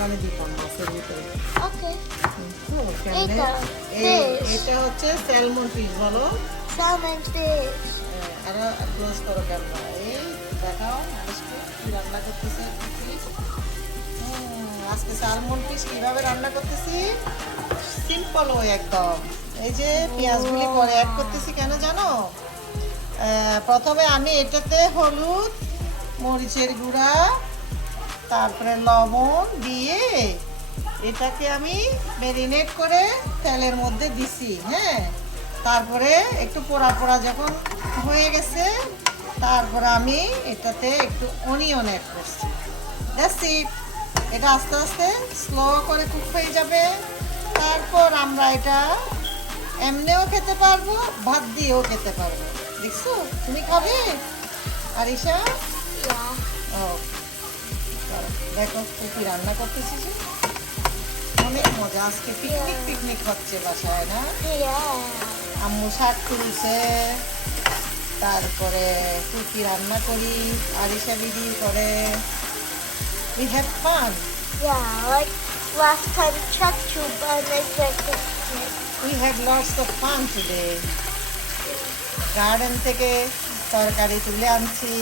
কানে দিব মাছের ভিতরে। Okay. কেমনে? এটা হচ্ছে স্যালমন ফিশ বলো। Salmon fish. আরো ক্লোজ করো ক্যামেরা। এই দেখাও আজকে কি রান্না করতেছি। আজকে স্যালমন ফিশ কিভাবে রান্না করতেছি? সিম্পল ওয়ে একদম। এই যে পেঁয়াজগুলি পরে অ্যাড করতেছি কেন জানো? প্রথমে আমি এটাতে হলুদ, মরিচের গুঁড়া, তারপরে লবণ দিয়ে এটাকে আমি ম্যারিনেট করে তেলের মধ্যে দিছি, হ্যাঁ। তারপরে একটু পোড়া পোড়া যখন হয়ে গেছে, তারপরে আমি এটাতে একটু অনিয়ন অ্যাড করছি। That's it. এটা আস্তে আস্তে স্লো করে কুক হয়ে যাবে। তারপর আমরা এটা এমনিও খেতে পারবো, ভাত দিয়েও খেতে পারবো। দেখছো, তুমি খাবে আরিশা? Yeah. ও দেখো কি রান্না করতেছি যে অনেক মজা। আজকে পিকনিক পিকনিক হচ্ছে বাসায় না? Yeah. আম্মু শাক তুলছে, তারপরে কুকি রান্না করি, আরিশা বিডি করে। We have fun. Yeah, like last time Chuck Chupa made breakfast. We had lots of fun today. Garden থেকে তরকারি তুলে আনছি,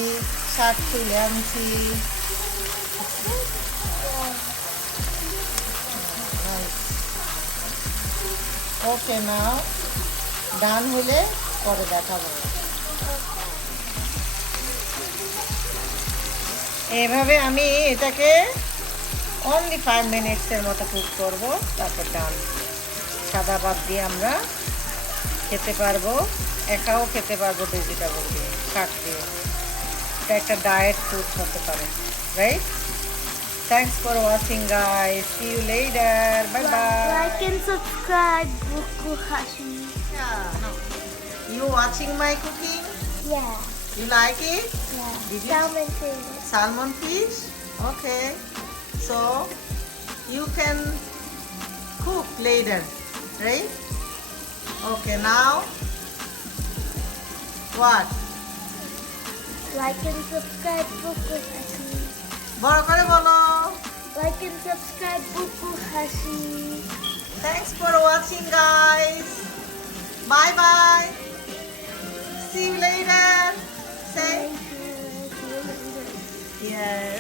শাক তুলে আনছি। ওকে নাও, ডান হলে পরে দেখাবো। এভাবে আমি এটাকে অনলি 5 মিনিটসের মতো কুক করবো, তারপর ডান। সাদা ভাত দিয়ে আমরা খেতে পারবো, একাও খেতে পারবো, ভেজিটেবল দিয়ে, শাক দিয়ে। এটা একটা ডায়েট ফুড হতে পারে, right? Thanks for watching, guys. See you later. Bye bye. Like and subscribe, Buku Hashi. No. You watching my cooking? Yeah, You like it? yeah. Did you- Salmon fish. Salmon fish? Okay. So you can cook later, right? Okay, now what? Like and subscribe, Buku Hashi. বড় করে বলো। Like and subscribe, Buku Hashi. Thanks for watching, guys. Bye bye. See you later. Say Thank you. See you later. yes.